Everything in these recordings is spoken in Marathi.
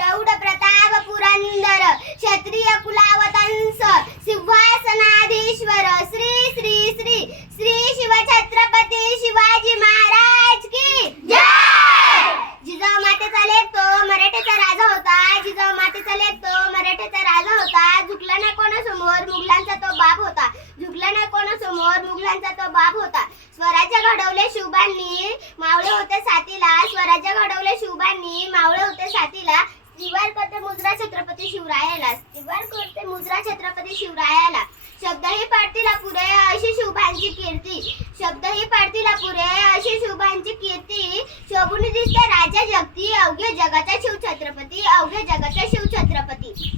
प्रौढ प्रताप पुरंदर क्षत्रिय कुलावतंस सिंहासनाधीश्वर श्री श्री श्री श्री शिवछत्रपती शिवाजी महाराज की जय। जिजाऊ मातेचा लेक तो मराठ्याचा राजा होता, जिजाऊ मातेचा लेक तो मराठ्याचा राजा होता, झुकला नाही कोणासमोर मुघलांचा तो बाप होता, झुकला नाही कोणासमोर मुघलांचा तो बाप होता। स्वराज्य घडवले शिवबांनी मावळे होते साथीला, स्वराज्य घडवले शिवबांनी मावळे होते साथीला, स्त्रीवार करते मुजरा छत्रपती शिवरायाला, स्त्रीवार करते मुजरा छत्रपती शिवरायाला। शब्दही पडतील पुरे अशी शिवबांची कीर्ती, शब्दही पडतील पुरे अशी शिवबांची कीर्ती, शोभून दिसते राजा जगती अवघ्या जगाचा शिवछत्रपती, अवघ्या जगाचा शिवछत्रपती।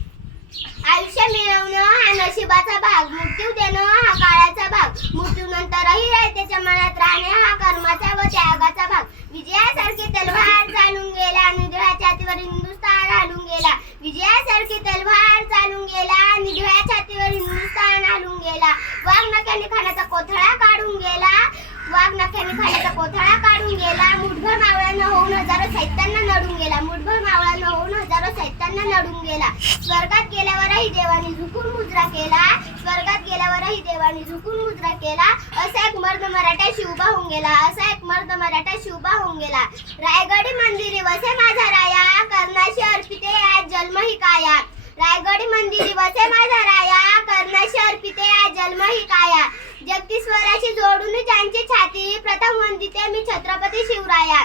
आयुष्य मिळवणं हा नशिबाचा भाग, मृत्यू देणं हा काळाचा भाग, मृत्यूनंतरही त्याच्या मनात राहणे हा कर्माचा व त्यागाचा भाग। विजयासारखी तलवार चालून गेला, निधड्या छातीवर हिंदुस्थान हालून गेला, विजयासारखी तलवार चालून गेला, निधड्या छातीवर हिंदुस्थान हालून गेला। वाघ नख्याने खाण्याचा कोथळा काढून गेला, वाघ नख्याने खाण्याचा कोथळा काढून गेला, मुठभर मावळ्यांना होऊन हजारो सैत्यांना नडून गेला, मुठभर मावळ्यांना होऊन हजारो सैत्यांना नडून गेला। स्वर्गात गेल्यावरही देवानी झुकून मुजरा केला, स्वर्गात गेल्यावरही देवानी झुकून मुजरा केला, असा एक मर्द मराठा शिवबा होऊन गेला, असा एक मर्द मराठा शिवबा होऊन गेला। रायगडी मंदिरी वसे माझा राया, कर्णाशी अर्पिते आज जन्म ही काया, रायगडी मंदिरी वसे माझा राया, कर्णाशी अर्पिते आज जन्म ही काया। जगदीश्वराशी जोडून त्यांची छाती, प्रथम वंदिते मी छत्रपती शिवराया।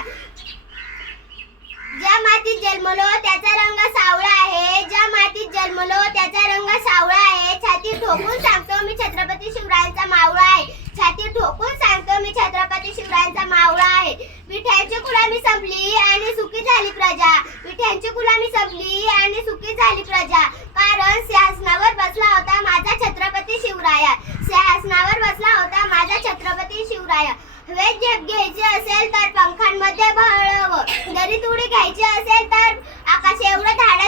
ज्या मातीत जन्मलो त्याचा रंग सावळा आहे, ज्या मातीत जन्मलो त्याचा रंग सावळा आहे, छाती ठोकून सांगतो मी छत्रपती शिवरायांचा मावळा आहे, छाती ठोकून सांगतो मी छत्रपती शिवरायांचा मावळा आहे। विठ्यांची गुलामी संपली आणि सुखी झाली प्रजा, विठ्यांची गुलामी संपली आणि सुखी झाली प्रजा, कारण सिंहासनावर बसला होता माझा छत्रपती शिवराया, सिंहासनावर बसला होता माझा छत्रपती शिवराया। हवेत झेप घ्यायची असेल तर पंखांमध्ये भळव, दरीत उडी घ्यायची असेल तर आकाश एवढं धाडस